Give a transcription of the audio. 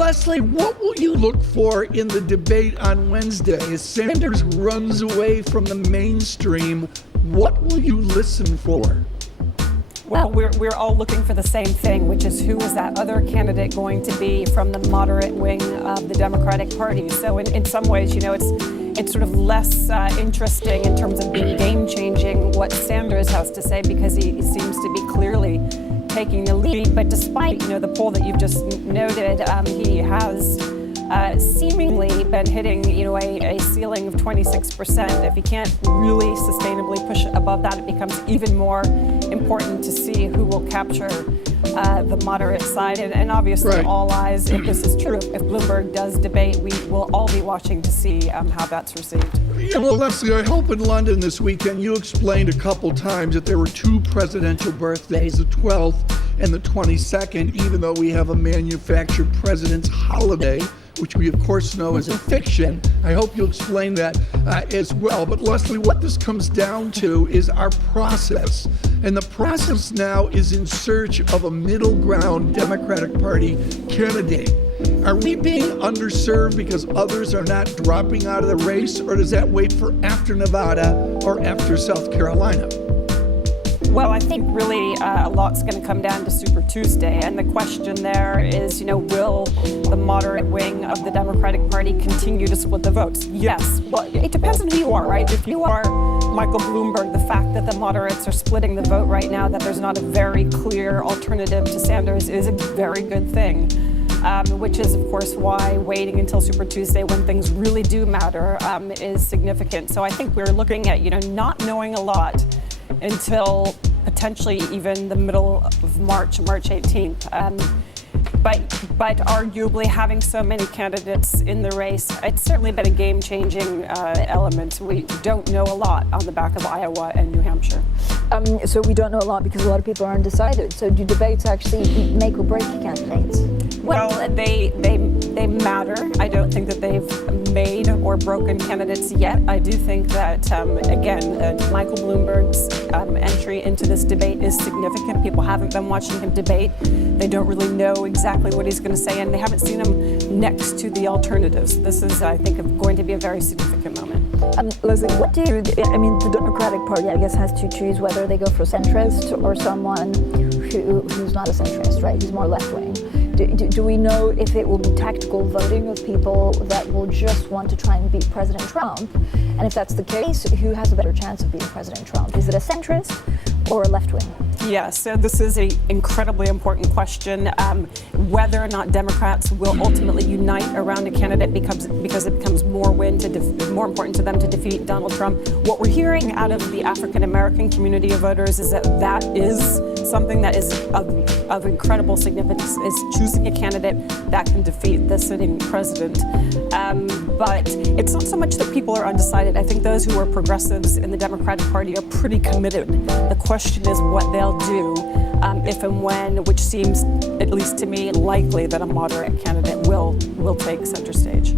Leslie, what will you look for in the debate on Wednesday? As Sanders runs away from the mainstream, what will you listen for? Well, we're all looking for the same thing, which is who is that other candidate going to be from the moderate wing of the Democratic Party. So in some ways, it's sort of less interesting in terms of being game-changing what Sanders has to say, because he seems to be clearly taking the lead. But despite, the poll that you've just noted, he has seemingly been hitting, a ceiling of 26%. If he can't really sustainably push above that, it becomes even more important to see who will capture the moderate side. And obviously, right. All eyes, if this is true, if Bloomberg does debate, we will all be watching to see how that's received. Yeah, well, Leslie, I hope in London this weekend you explained a couple times that there were two presidential birthdays, the 12th and the 22nd, even though we have a manufactured president's holiday, which we, of course, know is a fiction. I hope you'll explain that as well. But Leslie, what this comes down to is our process. And the process now is in search of a middle ground Democratic Party candidate. Are we being underserved because others are not dropping out of the race, or does that wait for after Nevada or after South Carolina? Well, I think really a lot's going to come down to Super Tuesday. And the question there is, will the moderate wing of the Democratic Party continue to split the votes? Yes. Well, it depends on who you are, right? If you are Michael Bloomberg, the fact that the moderates are splitting the vote right now, that there's not a very clear alternative to Sanders, is a very good thing. Which is, of course, why waiting until Super Tuesday, when things really do matter, is significant. So I think we're looking at, not knowing a lot until potentially even the middle of March 18th. But arguably having so many candidates in the race, it's certainly been a game-changing element. We don't know a lot on the back of Iowa and New Hampshire. So we don't know a lot because a lot of people are undecided. So do debates actually make or break candidates? Well, they matter. I don't think that they've made or broken candidates yet. I do think that, again, Michael Bloomberg's entry into this debate is significant. People haven't been watching him debate. They don't really know exactly what he's going to say, and they haven't seen him next to the alternatives. This is, I think, going to be a very significant moment. Leslie, the Democratic Party, I guess, has to choose whether they go for centrist or someone who's not a centrist, right? Who's more left-wing. Do we know if it will be tactical voting of people that will just want to try and beat President Trump? And if that's the case, who has a better chance of beating President Trump? Is it a centrist or a left-wing? Yes, so this is an incredibly important question. Whether or not Democrats will ultimately unite around a candidate because it becomes more important to them to defeat Donald Trump. What we're hearing out of the African-American community of voters is that is something that is of incredible significance, is choosing a candidate that can defeat the sitting president. But it's not so much that people are undecided. I think those who are progressives in the Democratic Party are pretty committed. The question is what they'll do if and when, which seems, at least to me, likely that a moderate candidate will take center stage.